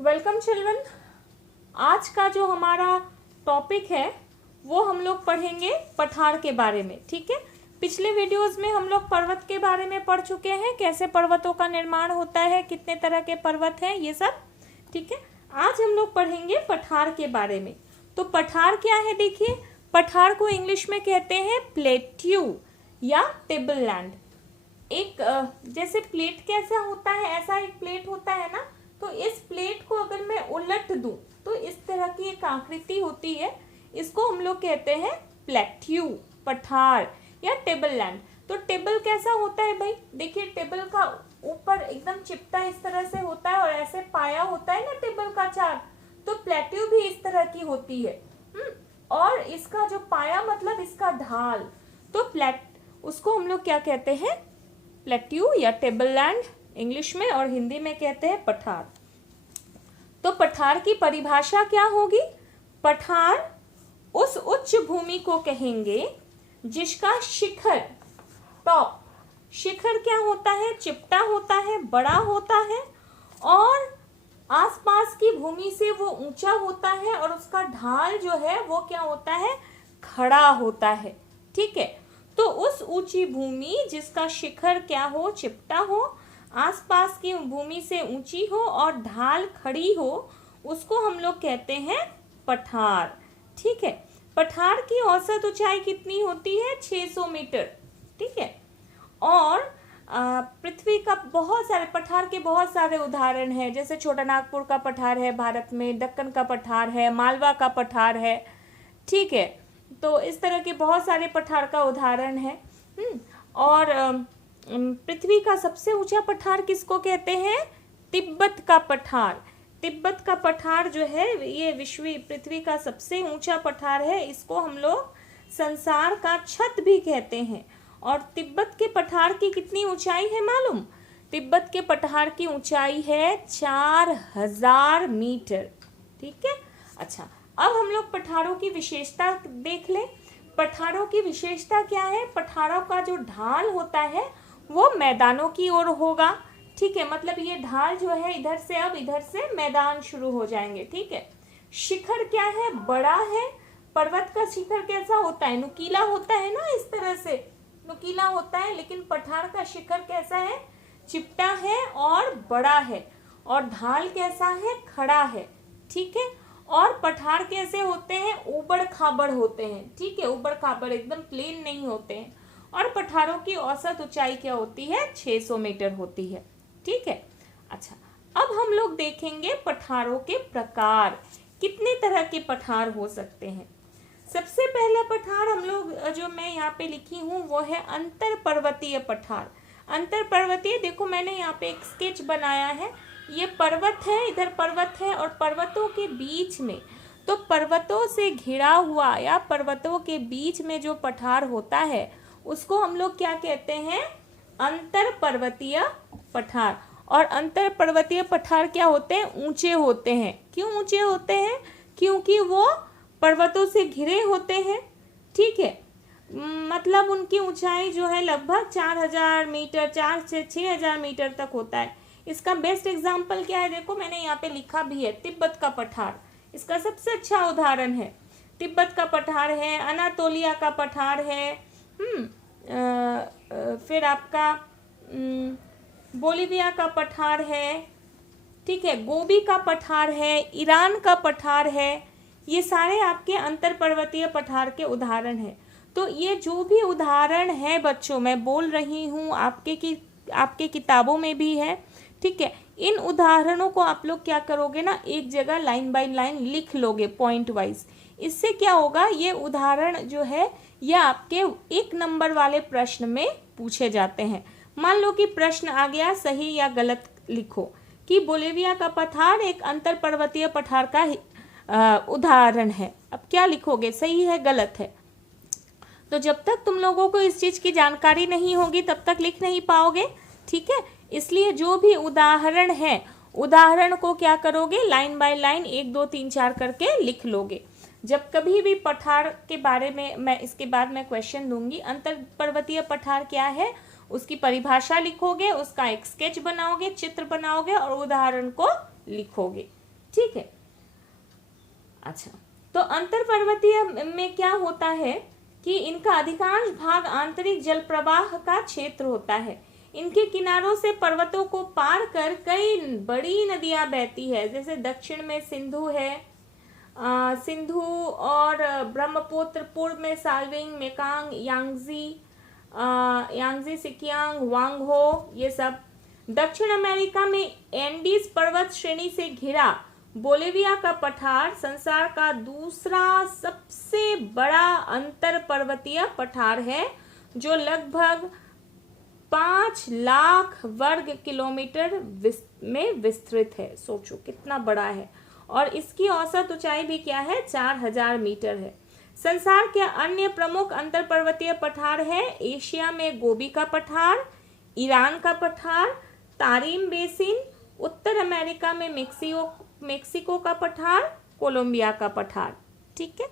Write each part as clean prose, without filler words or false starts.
Welcome children. आज का जो हमारा टॉपिक है वो हम लोग पढ़ेंगे पठार के बारे में। ठीक है, पिछले वीडियोस में हम लोग पर्वत के बारे में पढ़ चुके हैं, कैसे पर्वतों का निर्माण होता है, कितने तरह के पर्वत हैं, ये सब। ठीक है, आज हम लोग पढ़ेंगे पठार के बारे में। तो पठार क्या है, देखिए, पठार को इंग्लिश में कहते हैं प्लेट्यू या टेबललैंड। एक जैसे प्लेट कैसा होता है, ऐसा एक प्लेट होता है ना, तो इस प्लेट को अगर मैं उलट दूं तो इस तरह की एक आकृति होती है, इसको हम लोग कहते हैं प्लेट्यू, पठार या टेबललैंड। तो टेबल कैसा होता है भाई, देखिए टेबल का ऊपर एकदम चिपटा इस तरह से होता है और ऐसे पाया होता है ना टेबल का चार, तो प्लेट्यू भी इस तरह की होती है। और इसका जो पाया मतलब इसका ढाल, तो उसको हम लोग क्या कहते हैं, प्लेट्यू या टेबललैंड इंग्लिश में, और हिंदी में कहते हैं पठार। तो पठार की परिभाषा क्या होगी, पठार उस उच्च भूमि को कहेंगे जिसका शिखर, टॉप, शिखर क्या होता है, चिपटा होता है, बड़ा होता है और आसपास की भूमि से वो ऊंचा होता है और उसका ढाल जो है वो क्या होता है, खड़ा होता है। ठीक है, तो उस ऊंची भूमि जिसका शिखर क्या हो, चिपटा हो, आसपास की भूमि से ऊंची हो और ढाल खड़ी हो, उसको हम लोग कहते हैं पठार। ठीक है, पठार की औसत ऊंचाई कितनी होती है, 600 मीटर। ठीक है, और पृथ्वी का बहुत सारे पठार के बहुत सारे उदाहरण हैं, जैसे छोटा नागपुर का पठार है भारत में, दक्कन का पठार है, मालवा का पठार है। ठीक है, तो इस तरह के बहुत सारे पठार का उदाहरण है। और पृथ्वी का सबसे ऊंचा पठार किसको कहते हैं, तिब्बत का पठार। तिब्बत का पठार जो है ये पृथ्वी का सबसे ऊंचा पठार है, इसको हम लोग संसार का छत भी कहते हैं। और तिब्बत के पठार की कितनी ऊंचाई है मालूम, तिब्बत के पठार की ऊंचाई है 4000 मीटर। ठीक है, अच्छा, अब हम लोग पठारों की विशेषता देख लें। पठारों की विशेषता क्या है, पठारों का जो ढाल होता है वो मैदानों की ओर होगा। ठीक है, मतलब ये ढाल जो है इधर से, अब इधर से मैदान शुरू हो जाएंगे। ठीक है, शिखर क्या है, बड़ा है। पर्वत का शिखर कैसा होता है, नुकीला होता है ना, इस तरह से नुकीला होता है, लेकिन पठार का शिखर कैसा है, चिपटा है और बड़ा है। और ढाल कैसा है, खड़ा है। ठीक है, और पठार कैसे होते हैं, ऊबड़ खाबड़ होते हैं। ठीक है, ऊबड़ खाबड़, एकदम प्लेन नहीं होते हैं। और पठारों की औसत ऊंचाई क्या होती है, 600 मीटर होती है। ठीक है, अच्छा, अब हम लोग देखेंगे पठारों के प्रकार, कितने तरह के पठार हो सकते हैं। सबसे पहला पठार हम लोग जो मैं यहाँ पे लिखी हूँ वो है अंतर पर्वतीय पठार। अंतर पर्वतीय, देखो मैंने यहाँ पे एक स्केच बनाया है, ये पर्वत है, इधर पर्वत है और पर्वतों के बीच में, तो पर्वतों से घिरा हुआ या पर्वतों के बीच में जो पठार होता है उसको हम लोग क्या कहते हैं, अंतर पर्वतीय पठार। और अंतर पर्वतीय पठार क्या होते हैं, ऊंचे होते हैं। क्यों ऊंचे होते हैं, क्योंकि वो पर्वतों से घिरे होते हैं। ठीक है, मतलब उनकी ऊंचाई जो है लगभग 4000 मीटर, 4 से 6000 मीटर तक होता है। इसका बेस्ट एग्जाम्पल क्या है, देखो मैंने यहाँ पे लिखा भी है, तिब्बत का पठार इसका सबसे अच्छा उदाहरण है। तिब्बत का पठार है, अनातोलिया का पठार है, फिर आपका बोलिविया का पठार है। ठीक है, गोबी का पठार है, ईरान का पठार है, ये सारे आपके अंतर पर्वतीय पठार के उदाहरण हैं। तो ये जो भी उदाहरण है बच्चों, मैं बोल रही हूँ आपके किताबों में भी है। ठीक है, इन उदाहरणों को आप लोग क्या करोगे ना, एक जगह लाइन बाय लाइन लिख लोगे पॉइंट वाइज। इससे क्या होगा, ये उदाहरण जो है यह आपके 1 नंबर वाले प्रश्न में पूछे जाते हैं। मान लो कि प्रश्न आ गया, सही या गलत लिखो कि बोलिविया का पठार एक अंतर पर्वतीय पठार का उदाहरण है। अब क्या लिखोगे, सही है गलत है। तो जब तक तुम लोगों को इस चीज की जानकारी नहीं होगी तब तक लिख नहीं पाओगे। ठीक है, इसलिए जो भी उदाहरण है, उदाहरण को क्या करोगे, लाइन बाय लाइन 1 2 3 4 करके लिख लोगे। जब कभी भी पठार के बारे में मैं इसके बाद में क्वेश्चन दूंगी, अंतर पर्वतीय पठार क्या है उसकी परिभाषा लिखोगे, उसका एक स्केच बनाओगे, चित्र बनाओगे और उदाहरण को लिखोगे। ठीक है। अच्छा, तो अंतर पर्वतीय में क्या होता है कि इनका अधिकांश भाग आंतरिक जल प्रवाह का क्षेत्र होता है। इनके किनारों से पर्वतों को पार कर कई बड़ी नदियां बहती है, जैसे दक्षिण में सिंधु है, सिंधु और ब्रह्मपुत्र, पूर्व में साल्विंग, मेकांग, यांगजी, सिकियांग, वांगहो, ये सब। दक्षिण अमेरिका में एंडीज पर्वत श्रेणी से घिरा बोलिविया का पठार संसार का दूसरा सबसे बड़ा अंतर पर्वतीय पठार है, जो लगभग 5 लाख वर्ग किलोमीटर में विस्तृत है। सोचो कितना बड़ा है। और इसकी औसत ऊंचाई भी क्या है, 4000 मीटर है। संसार के अन्य प्रमुख अंतर पर्वतीय पठार है एशिया में गोबी का पठार, ईरान का पठार, तारिम बेसिन, उत्तर अमेरिका में मेक्सिको का पठार, कोलंबिया का पठार। ठीक है।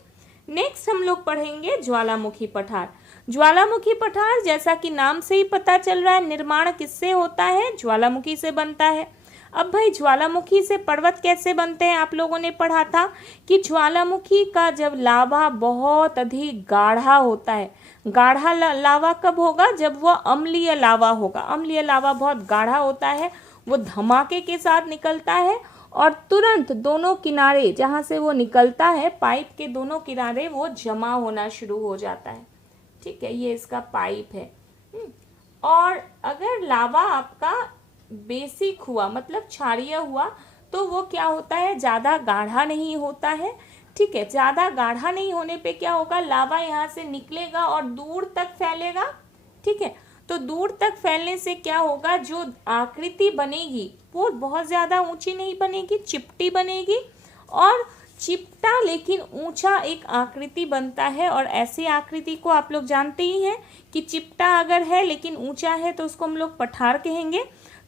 नेक्स्ट हम लोग पढ़ेंगे ज्वालामुखी पठार। ज्वालामुखी पठार, जैसा कि नाम से ही पता चल रहा है, निर्माण किससे होता है, ज्वालामुखी से बनता है। अब भाई ज्वालामुखी से पर्वत कैसे बनते हैं, आप लोगों ने पढ़ा था कि ज्वालामुखी का जब लावा बहुत अधिक गाढ़ा होता है, गाढ़ा लावा कब होगा, जब वह अम्लीय लावा होगा। अम्लीय लावा बहुत गाढ़ा होता है, वो धमाके के साथ निकलता है और तुरंत दोनों किनारे जहाँ से वो निकलता है, पाइप के दोनों किनारे वो जमा होना शुरू हो जाता है। ठीक है, ये इसका पाइप है। और अगर लावा आपका बेसिक हुआ, मतलब क्षारीय हुआ, तो वो क्या होता है, ज़्यादा गाढ़ा नहीं होता है। ठीक है, ज़्यादा गाढ़ा नहीं होने पे क्या होगा, लावा यहाँ से निकलेगा और दूर तक फैलेगा। ठीक है, तो दूर तक फैलने से क्या होगा, जो आकृति बनेगी वो बहुत ज़्यादा ऊंची नहीं बनेगी, चिपटी बनेगी। और चिपटा लेकिन ऊंचा एक आकृति बनता है। और ऐसी आकृति को आप लोग जानते ही हैं कि चिपटा अगर है लेकिन ऊंचा है तो उसको हम लोग पठार कहेंगे।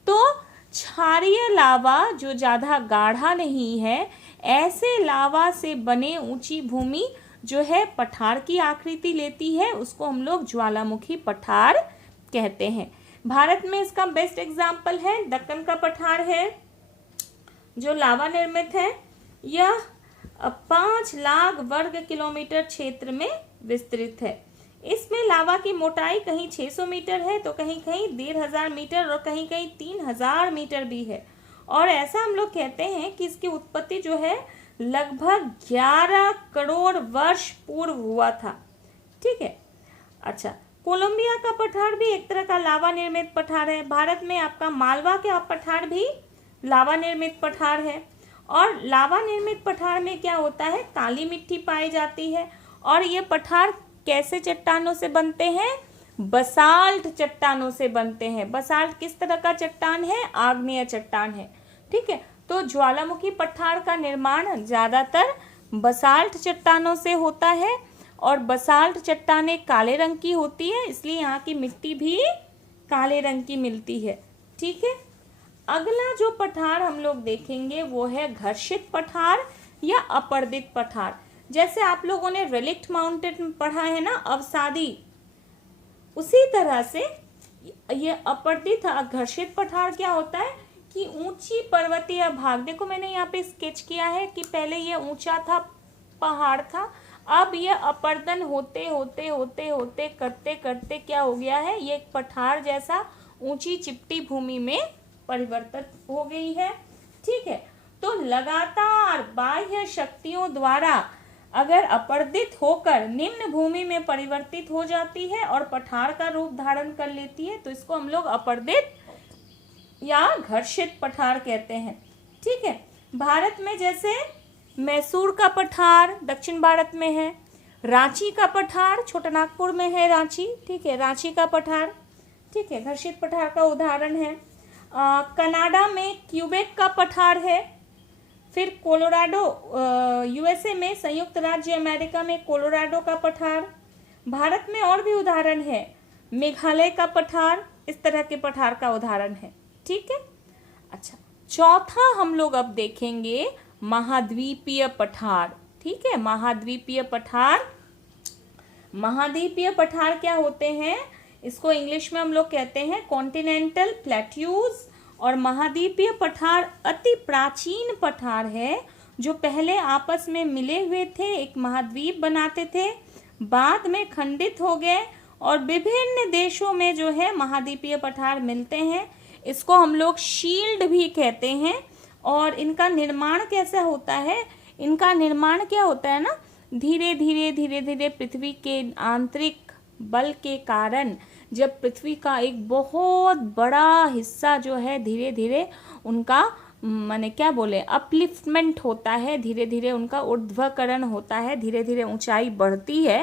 तो क्षारीय लावा जो ज़्यादा गाढ़ा नहीं है, ऐसे लावा से बने ऊंची भूमि जो है पठार की आकृति लेती है, उसको हम लोग ज्वालामुखी पठार कहते हैं। भारत में इसका बेस्ट एग्जाम्पल है दक्कन का पठार है, जो लावा निर्मित है। यह 5 लाख वर्ग किलोमीटर क्षेत्र में विस्तृत है। इसमें लावा की मोटाई कहीं 600 मीटर है, तो कहीं कहीं 1500 मीटर और कहीं कहीं 3000 मीटर भी है। और ऐसा हम लोग कहते हैं कि इसकी उत्पत्ति जो है लगभग 11 करोड़ वर्ष पूर्व हुआ था। ठीक है। अच्छा, कोलंबिया का पठार भी एक तरह का लावा निर्मित पठार है। भारत में आपका मालवा का पठार भी लावा निर्मित पठार है। और लावा निर्मित पठार में क्या होता है, काली मिट्टी पाई जाती है। और ये पठार कैसे चट्टानों से बनते हैं, बसाल्ट चट्टानों से बनते हैं। बसाल्ट किस तरह का चट्टान है, आग्नेय चट्टान है। ठीक है, तो ज्वालामुखी पठार का निर्माण ज्यादातर बसाल्ट चट्टानों से होता है। और बसाल्ट चट्टानें काले रंग की होती है, इसलिए यहाँ की मिट्टी भी काले रंग की मिलती है। ठीक है। अगला जो पठार हम लोग देखेंगे वो है घर्षित पठार या अपर्दित पठार। जैसे आप लोगों ने रेलिक्ट माउंटेन पढ़ा है ना, अवसादी, उसी तरह से ये अपर्दित घर्षित पठार क्या होता है कि ऊंची पर्वतीय भाग, देखो मैंने यहाँ पे स्केच किया है कि पहले ये ऊंचा था, पहाड़ था, अब ये अपर्दन होते होते होते होते करते करते क्या हो गया है, ये एक पठार जैसा ऊंची चिपटी भूमि में परिवर्तित हो गई है। ठीक है, तो लगातार बाह्य शक्तियों द्वारा अगर अपर्दित होकर निम्न भूमि में परिवर्तित हो जाती है और पठार का रूप धारण कर लेती है, तो इसको हम लोग अपर्दित या घर्षित पठार कहते हैं। ठीक है। भारत में जैसे मैसूर का पठार दक्षिण भारत में है, रांची का पठार छोटानागपुर में है रांची। ठीक है, रांची का पठार, ठीक है, घर्षित पठार का उदाहरण है। कनाडा में क्यूबेक का पठार है। फिर कोलोराडो, यूएसए में, संयुक्त राज्य अमेरिका में कोलोराडो का पठार। भारत में और भी उदाहरण है, मेघालय का पठार इस तरह के पठार का उदाहरण है। ठीक है। अच्छा, चौथा हम लोग अब देखेंगे महाद्वीपीय पठार। ठीक है, महाद्वीपीय पठार। महाद्वीपीय पठार क्या होते हैं, इसको इंग्लिश में हम लोग कहते हैं कॉन्टिनेंटल प्लेट्यूज। और महाद्वीपीय पठार अति प्राचीन पठार है जो पहले आपस में मिले हुए थे, एक महाद्वीप बनाते थे, बाद में खंडित हो गए और विभिन्न देशों में जो है महाद्वीपीय पठार मिलते हैं। इसको हम लोग शील्ड भी कहते हैं। और इनका निर्माण कैसा होता है, इनका निर्माण क्या होता है ना, धीरे धीरे पृथ्वी के आंतरिक बल के कारण जब पृथ्वी का एक बहुत बड़ा हिस्सा जो है धीरे धीरे उनका माने क्या बोले अपलिफ्टमेंट होता है, धीरे धीरे उनका ऊर्ध्वकरण होता है, धीरे धीरे ऊंचाई बढ़ती है,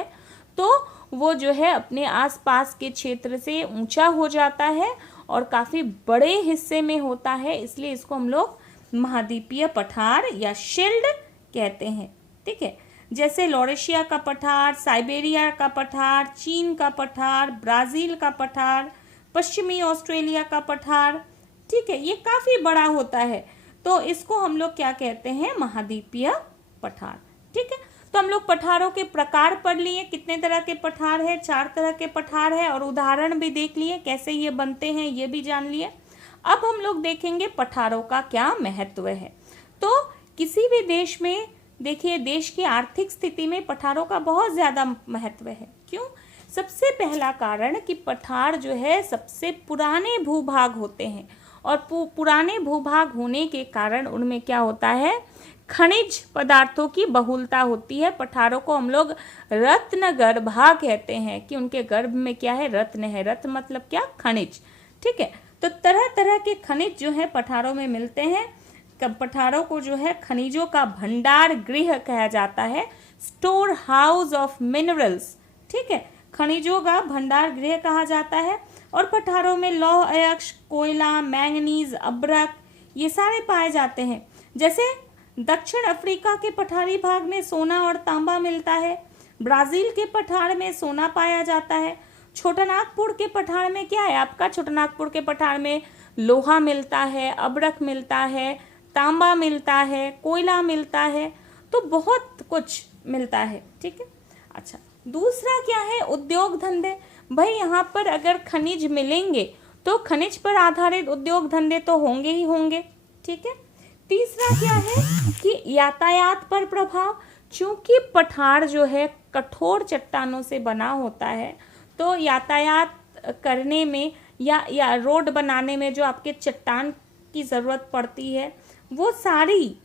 तो वो जो है अपने आसपास के क्षेत्र से ऊंचा हो जाता है और काफ़ी बड़े हिस्से में होता है। इसलिए इसको हम लोग महाद्वीपीय पठार या शील्ड कहते हैं। ठीक है, जैसे लॉरेशिया का पठार, साइबेरिया का पठार, चीन का पठार, ब्राज़ील का पठार, पश्चिमी ऑस्ट्रेलिया का पठार। ठीक है, ये काफ़ी बड़ा होता है, तो इसको हम लोग क्या कहते हैं, महाद्वीपीय पठार। ठीक है, तो हम लोग पठारों के प्रकार पढ़ लिए, कितने तरह के पठार है, 4 तरह के पठार है, और उदाहरण भी देख लिए कैसे ये बनते हैं, ये भी जान लिए। अब हम लोग देखेंगे पठारों का क्या महत्व है। तो किसी भी देश में देखिए, देश की आर्थिक स्थिति में पठारों का बहुत ज़्यादा महत्व है। क्यों? सबसे पहला कारण कि पठार जो है सबसे पुराने भूभाग होते हैं, और पुराने भूभाग होने के कारण उनमें क्या होता है, खनिज पदार्थों की बहुलता होती है। पठारों को हम लोग रत्न गर्भा कहते हैं कि उनके गर्भ में क्या है, रत्न है। रत्न मतलब क्या, खनिज। ठीक है, तो तरह तरह के खनिज जो है पठारों में मिलते हैं। पठारों को जो है खनिजों का भंडार गृह कहा जाता है, स्टोर हाउस ऑफ मिनरल्स। ठीक है, खनिजों का भंडार गृह कहा जाता है। और पठारों में लौह अयस्क, कोयला, मैंगनीज, अब्रक ये सारे पाए जाते हैं। जैसे दक्षिण अफ्रीका के पठारी भाग में सोना और तांबा मिलता है, ब्राज़ील के पठार में सोना पाया जाता है, छोटानागपुर के पठार में क्या है आपका, छोटानागपुर के पठार में लोहा मिलता है, अब्रक मिलता है, तांबा मिलता है, कोयला मिलता है, तो बहुत कुछ मिलता है। ठीक है, अच्छा, दूसरा क्या है, उद्योग धंधे। भाई यहाँ पर अगर खनिज मिलेंगे तो खनिज पर आधारित उद्योग धंधे तो होंगे ही होंगे। ठीक है, तीसरा क्या है कि यातायात पर प्रभाव। चूंकि पठार जो है कठोर चट्टानों से बना होता है, तो यातायात करने में या रोड बनाने में जो आपके चट्टान की ज़रूरत पड़ती है वो सारी,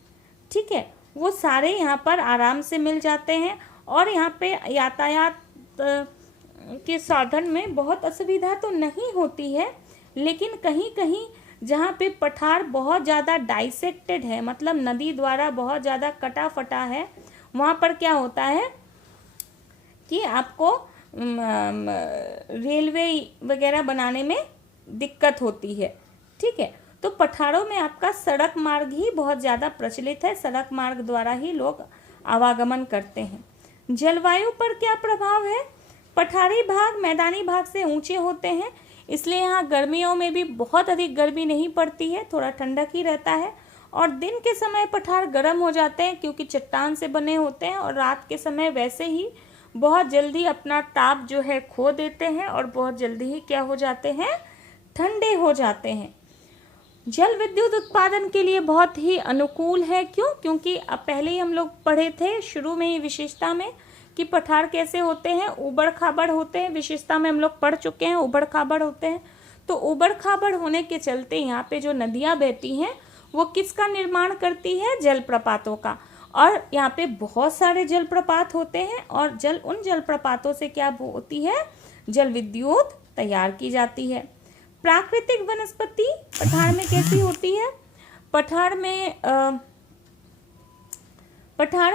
ठीक है, वो सारे यहाँ पर आराम से मिल जाते हैं। और यहाँ पे यातायात के साधन में बहुत असुविधा तो नहीं होती है, लेकिन कहीं कहीं जहाँ पे पठार बहुत ज़्यादा डाइसेक्टेड है, मतलब नदी द्वारा बहुत ज़्यादा कटा फटा है, वहाँ पर क्या होता है कि आपको रेलवे वगैरह बनाने में दिक्कत होती है। ठीक है, तो पठारों में आपका सड़क मार्ग ही बहुत ज़्यादा प्रचलित है, सड़क मार्ग द्वारा ही लोग आवागमन करते हैं। जलवायु पर क्या प्रभाव है, पठारी भाग मैदानी भाग से ऊंचे होते हैं, इसलिए यहाँ गर्मियों में भी बहुत अधिक गर्मी नहीं पड़ती है, थोड़ा ठंडक ही रहता है। और दिन के समय पठार गर्म हो जाते हैं क्योंकि चट्टान से बने होते हैं, और रात के समय वैसे ही बहुत जल्दी अपना ताप जो है खो देते हैं और बहुत जल्दी ही क्या हो जाते हैं, ठंडे हो जाते हैं। जल विद्युत उत्पादन के लिए बहुत ही अनुकूल है। क्यों? क्योंकि अब पहले ही हम लोग पढ़े थे शुरू में ही विशेषता में कि पठार कैसे होते हैं, उबड़ खाबड़ होते हैं। विशेषता में हम लोग पढ़ चुके हैं, उबड़ खाबड़ होते हैं। तो उबड़ खाबड़ होने के चलते यहाँ पे जो नदियाँ बहती हैं वो किसका निर्माण करती है, जलप्रपातों का। और यहाँ पे बहुत सारे जलप्रपात होते हैं, और उन जलप्रपातों से क्या होती है, जल विद्युत तैयार की जाती है। प्राकृतिक वनस्पति पठार में कैसी होती है, पठार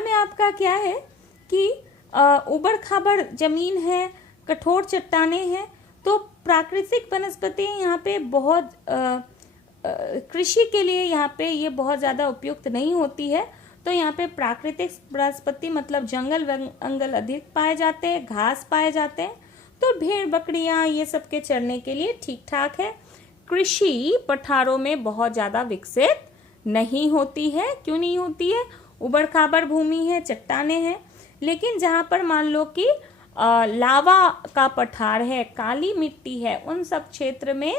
में आपका क्या है कि उबड़ खाबड़ जमीन है, कठोर चट्टानें हैं, तो प्राकृतिक वनस्पति यहाँ पे बहुत कृषि के लिए यहाँ पे ये बहुत ज़्यादा उपयुक्त नहीं होती है। तो यहाँ पे प्राकृतिक वनस्पति मतलब जंगल अंगल अधिक पाए जाते हैं, घास पाए जाते हैं, तो भेड़ बकरियाँ ये सब के चरने के लिए ठीक ठाक है। कृषि पठारों में बहुत ज़्यादा विकसित नहीं होती है। क्यों नहीं होती है, उबड़ खाबड़ भूमि है, चट्टानें हैं। लेकिन जहाँ पर मान लो कि लावा का पठार है, काली मिट्टी है, उन सब क्षेत्र में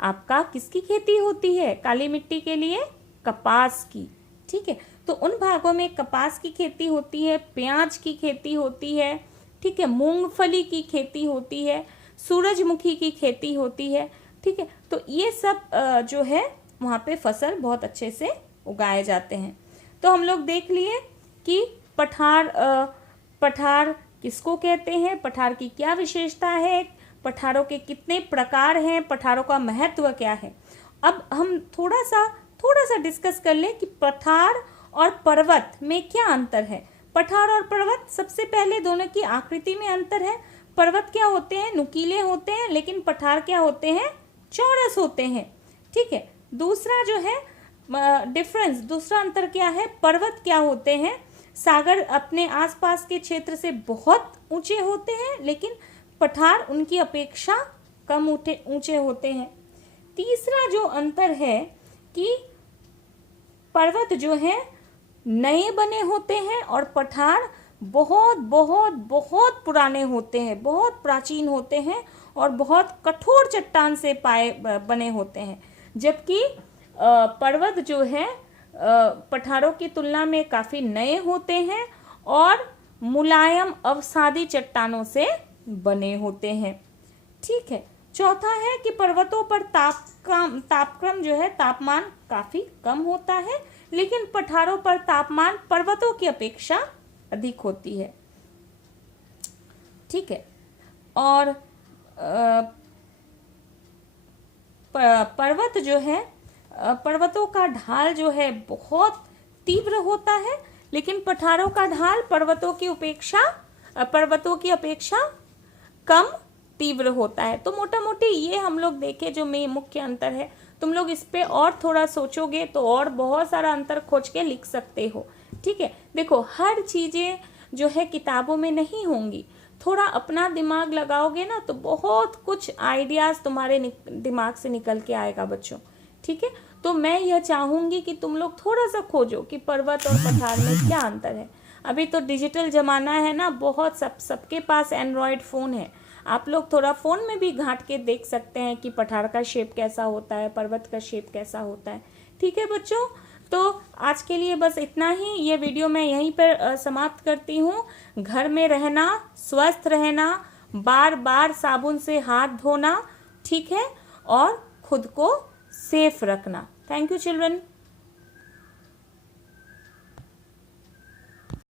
आपका किसकी खेती होती है काली मिट्टी के लिए? कपास की। ठीक है, तो उन भागों में कपास की खेती होती है, प्याज की खेती होती है, ठीक है, मूंगफली की खेती होती है, सूरजमुखी की खेती होती है। ठीक है, तो ये सब जो है वहाँ पे फसल बहुत अच्छे से उगाए जाते हैं। तो हम लोग देख लिए कि पठार किसको कहते हैं, पठार की क्या विशेषता है, पठारों के कितने प्रकार हैं, पठारों का महत्व क्या है। अब हम थोड़ा सा डिस्कस कर लें कि पठार और पर्वत में क्या अंतर है। पठार और पर्वत, सबसे पहले दोनों की आकृति में अंतर है। पर्वत क्या होते हैं? नुकीले होते हैं, लेकिन पठार क्या होते हैं? चौरस होते हैं। ठीक है, दूसरा जो है डिफरेंस, दूसरा अंतर क्या है? पर्वत क्या होते हैं? सागर अपने आसपास के क्षेत्र से बहुत ऊंचे होते हैं, लेकिन पठार उनकी अपेक्षा कम ऊंचे होते हैं। तीसरा जो अंतर है कि पर्वत जो है नए बने होते हैं और पठार बहुत बहुत बहुत पुराने होते हैं, बहुत प्राचीन होते हैं और बहुत कठोर चट्टान से बने होते हैं। जबकि पर्वत जो है पठारों की तुलना में काफ़ी नए होते हैं और मुलायम अवसादी चट्टानों से बने होते हैं। ठीक है, चौथा है कि पर्वतों पर तापक्रम जो है, तापमान काफ़ी कम होता है, लेकिन पठारों पर तापमान पर्वतों की अपेक्षा अधिक होती है। ठीक है, और पर्वत जो है, पर्वतों का ढाल जो है बहुत तीव्र होता है, लेकिन पठारों का ढाल पर्वतों की अपेक्षा कम तीव्र होता है। तो मोटा मोटी ये हम लोग देखे जो मुख्य अंतर है। तुम लोग इस पे और थोड़ा सोचोगे तो और बहुत सारा अंतर खोज के लिख सकते हो। ठीक है, देखो हर चीज़ें जो है किताबों में नहीं होंगी, थोड़ा अपना दिमाग लगाओगे ना तो बहुत कुछ आइडियाज़ तुम्हारे दिमाग से निकल के आएगा बच्चों। ठीक है, तो मैं यह चाहूँगी कि तुम लोग थोड़ा सा खोजो कि पर्वत और पठार में क्या अंतर है। अभी तो डिजिटल ज़माना है ना, बहुत सबके पास एंड्रॉयड फ़ोन है। आप लोग थोड़ा फ़ोन में भी घांट के देख सकते हैं कि पठार का शेप कैसा होता है, पर्वत का शेप कैसा होता है। ठीक है बच्चों, तो आज के लिए बस इतना ही। ये वीडियो मैं यहीं पर समाप्त करती हूँ। घर में रहना, स्वस्थ रहना, बार बार साबुन से हाथ धोना, ठीक है, और खुद को सेफ रखना। Thank you children.